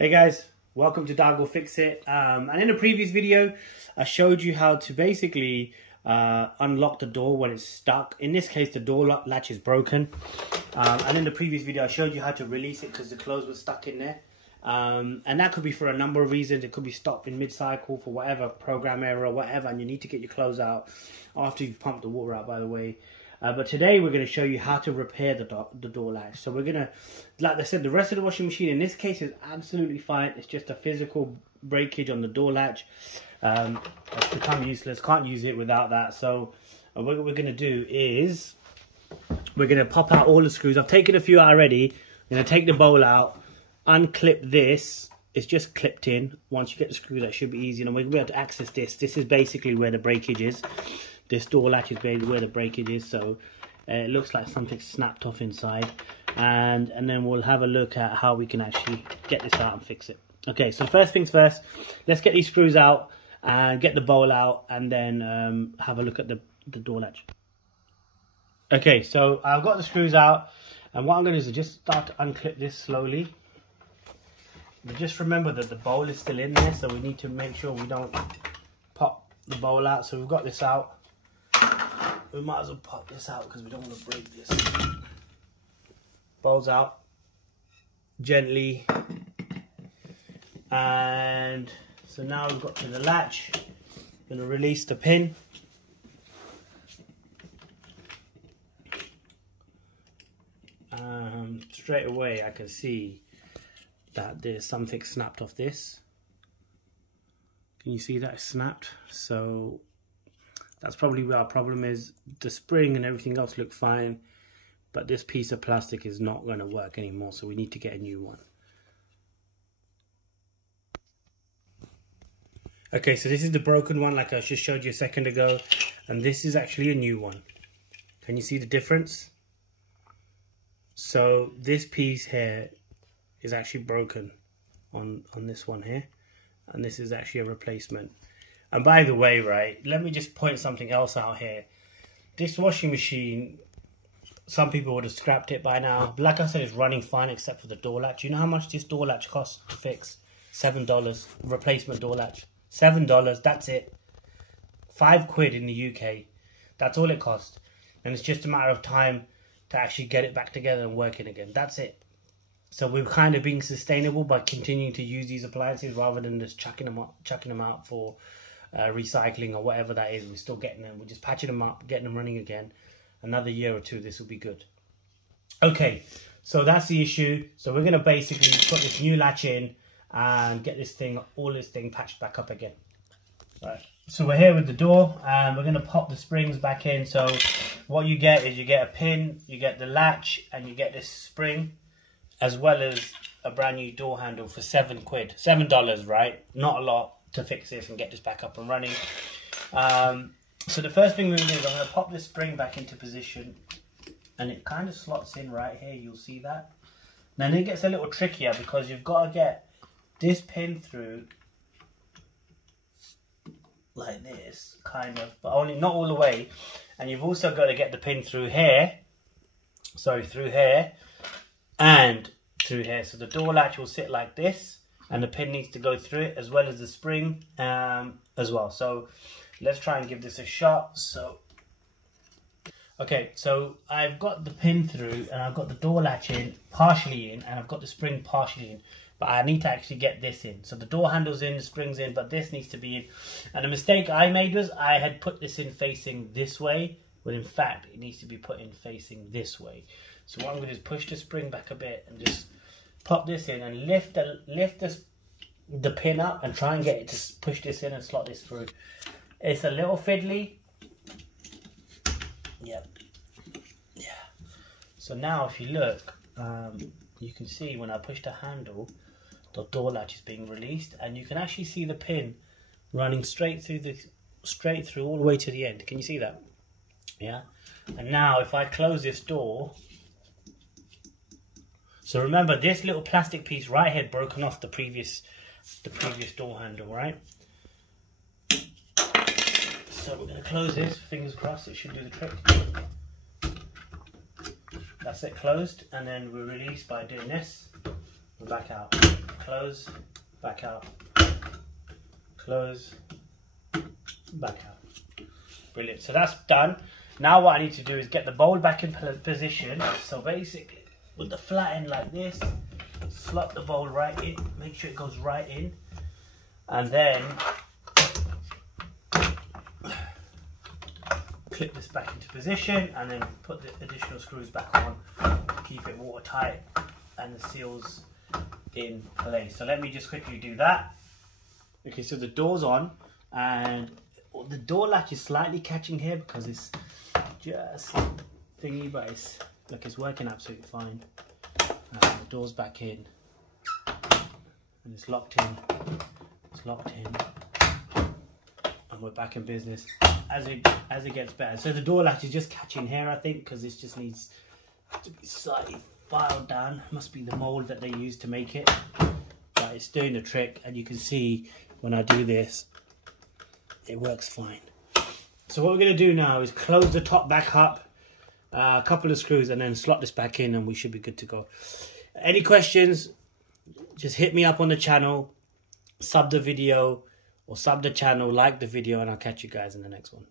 Hey guys, welcome to Dad Will Fix It. And in a previous video, I showed you how to basically unlock the door when it's stuck. In this case, the door latch is broken. And in the previous video, I showed you how to release it because the clothes were stuck in there. And that could be for a number of reasons. It could be stopped in mid-cycle for whatever, program error or whatever, and you need to get your clothes out after you've pumped the water out, by the way. But today we're going to show you how to repair the door latch. So we're going to, like I said, the rest of the washing machine in this case is absolutely fine. It's just a physical breakage on the door latch. It's become useless. Can't use it without that. So what we're going to do is we're going to pop out all the screws. I've taken a few out already. I'm going to take the bowl out, unclip this. It's just clipped in. Once you get the screw, that should be easy. And we're going to be able to access this. This is basically where the breakage is. This door latch is basically where the breakage is, so it looks like something snapped off inside. And then we'll have a look at how we can actually get this out and fix it. Okay, so first things first, let's get these screws out and get the bowl out, and then have a look at the door latch. Okay, so I've got the screws out, and what I'm going to do is just start to unclip this slowly. But just remember that the bowl is still in there, so we need to make sure we don't pop the bowl out. So we've got this out. We might as well pop this out because we don't want to break this. Bowls out gently, and so now we've got to the latch. I'm going to release the pin. Straight away I can see that there's something snapped off this. Can you see that it's snapped? So that's probably where our problem is. The spring and everything else look fine, but this piece of plastic is not going to work anymore, so we need to get a new one. Okay, so this is the broken one like I just showed you a second ago, and this is actually a new one. Can you see the difference? So this piece here is actually broken on this one here, and this is actually a replacement. And by the way, right, let me just point something else out here. This washing machine, some people would have scrapped it by now. Like I said, it's running fine except for the door latch. You know how much this door latch costs to fix? $7. Replacement door latch. $7, that's it. £5 in the UK. That's all it costs. And it's just a matter of time to actually get it back together and working again. That's it. So we're kind of being sustainable by continuing to use these appliances rather than just chucking them out for recycling or whatever that is. We're still getting them. We're just patching them up, getting them running again. Another year or two, this will be good. Okay, so that's the issue. So we're going to basically put this new latch in and get this thing, all this thing patched back up again. Right. So we're here with the door, and we're going to pop the springs back in. So what you get is you get a pin, you get the latch, and you get this spring, as well as a brand new door handle for £7. $7, right? Not a lot to fix this and get this back up and running. So the first thing we're going to do is I'm going to pop this spring back into position, and it kind of slots in right here. You'll see that. Then it gets a little trickier because you've got to get this pin through like this, kind of, but only not all the way. And you've also got to get the pin through here, sorry, through here and through here. So the door latch will sit like this, and the pin needs to go through it as well as the spring as well. So let's try and give this a shot. So okay, so I've got the pin through, and I've got the door latch in, partially in, and I've got the spring partially in, but I need to actually get this in. So the door handle's in, the spring's in, but this needs to be in. And the mistake I made was I had put this in facing this way, when in fact it needs to be put in facing this way. So what I'm going to do is push the spring back a bit and just pop this in and lift the pin up and try and get it to push this in and slot this through. It's a little fiddly. Yep. Yeah. So now if you look, you can see when I push the handle, the door latch is being released, and you can actually see the pin running straight through all the way to the end. Can you see that? Yeah. And now if I close this door, so remember this little plastic piece right here broken off the previous door handle, right? So we're going to close this, fingers crossed it should do the trick. That's it, closed, and then we release by doing this. back out, close, back out, close, back out. Brilliant. So that's done. Now what I need to do is get the bowl back in position. So basically, with the flat end like this, slot the bowl right in, make sure it goes right in, and then clip this back into position, and then put the additional screws back on, keep it watertight and the seals in place. So let me just quickly do that. Okay, so the door's on, and the door latch is slightly catching here because it's just thingy, but it's working absolutely fine. The door's back in, and it's locked in. It's locked in, and we're back in business as it gets better. So the door latch is just catching here, I think, because it just needs to be slightly filed down. Must be the mold that they used to make it, but it's doing the trick, and you can see when I do this, it works fine. So what we're going to do now is close the top back up, a couple of screws, and then slot this back in, and we should be good to go. Any questions, just hit me up on the channel, sub the video, or sub the channel, like the video, and I'll catch you guys in the next one.